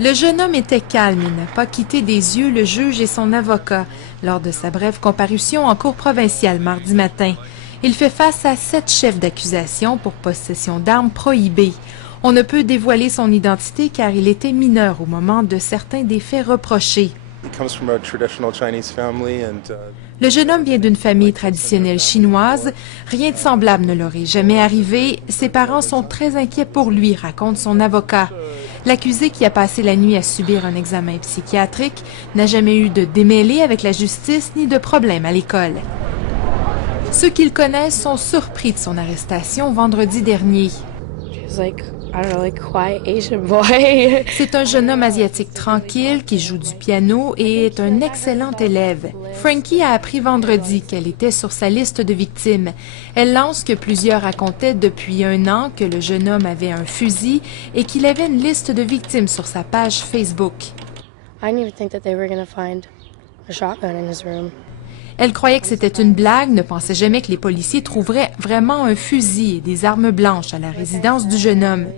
Le jeune homme était calme et n'a pas quitté des yeux le juge et son avocat lors de sa brève comparution en cour provinciale mardi matin. Il fait face à 7 chefs d'accusation pour possession d'armes prohibées. On ne peut dévoiler son identité car il était mineur au moment de certains des faits reprochés. Le jeune homme vient d'une famille traditionnelle chinoise. Rien de semblable ne leur est jamais arrivé. Ses parents sont très inquiets pour lui, raconte son avocat. L'accusé, qui a passé la nuit à subir un examen psychiatrique, n'a jamais eu de démêlés avec la justice ni de problème à l'école. Ceux qui le connaissent sont surpris de son arrestation vendredi dernier. C'est un jeune homme asiatique tranquille qui joue du piano et est un excellent élève. Frankie a appris vendredi qu'elle était sur sa liste de victimes. Elle lance que plusieurs racontaient depuis 1 an que le jeune homme avait un fusil et qu'il avait une liste de victimes sur sa page Facebook. Elle croyait que c'était une blague, ne pensait jamais que les policiers trouveraient vraiment un fusil et des armes blanches à la résidence du jeune homme.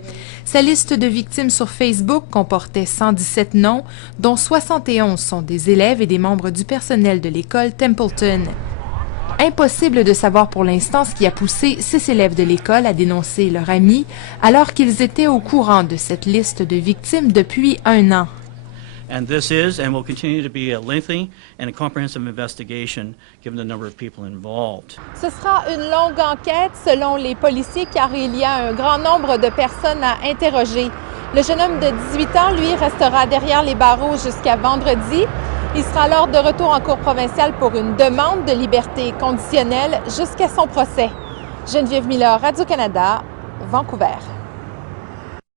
Sa liste de victimes sur Facebook comportait 117 noms, dont 71 sont des élèves et des membres du personnel de l'école Templeton. Impossible de savoir pour l'instant ce qui a poussé 6 élèves de l'école à dénoncer leur ami alors qu'ils étaient au courant de cette liste de victimes depuis 1 an. And this is and will continue to be a lengthy and a comprehensive investigation given the number of people involved. Ce sera une longue enquête selon les policiers car il y a un grand nombre de personnes à interroger. Le jeune homme de 18 ans, lui, restera derrière les barreaux jusqu'à vendredi. Il sera alors de retour en cour provinciale pour une demande de liberté conditionnelle jusqu'à son procès. Geneviève Miller, Radio-Canada, Vancouver.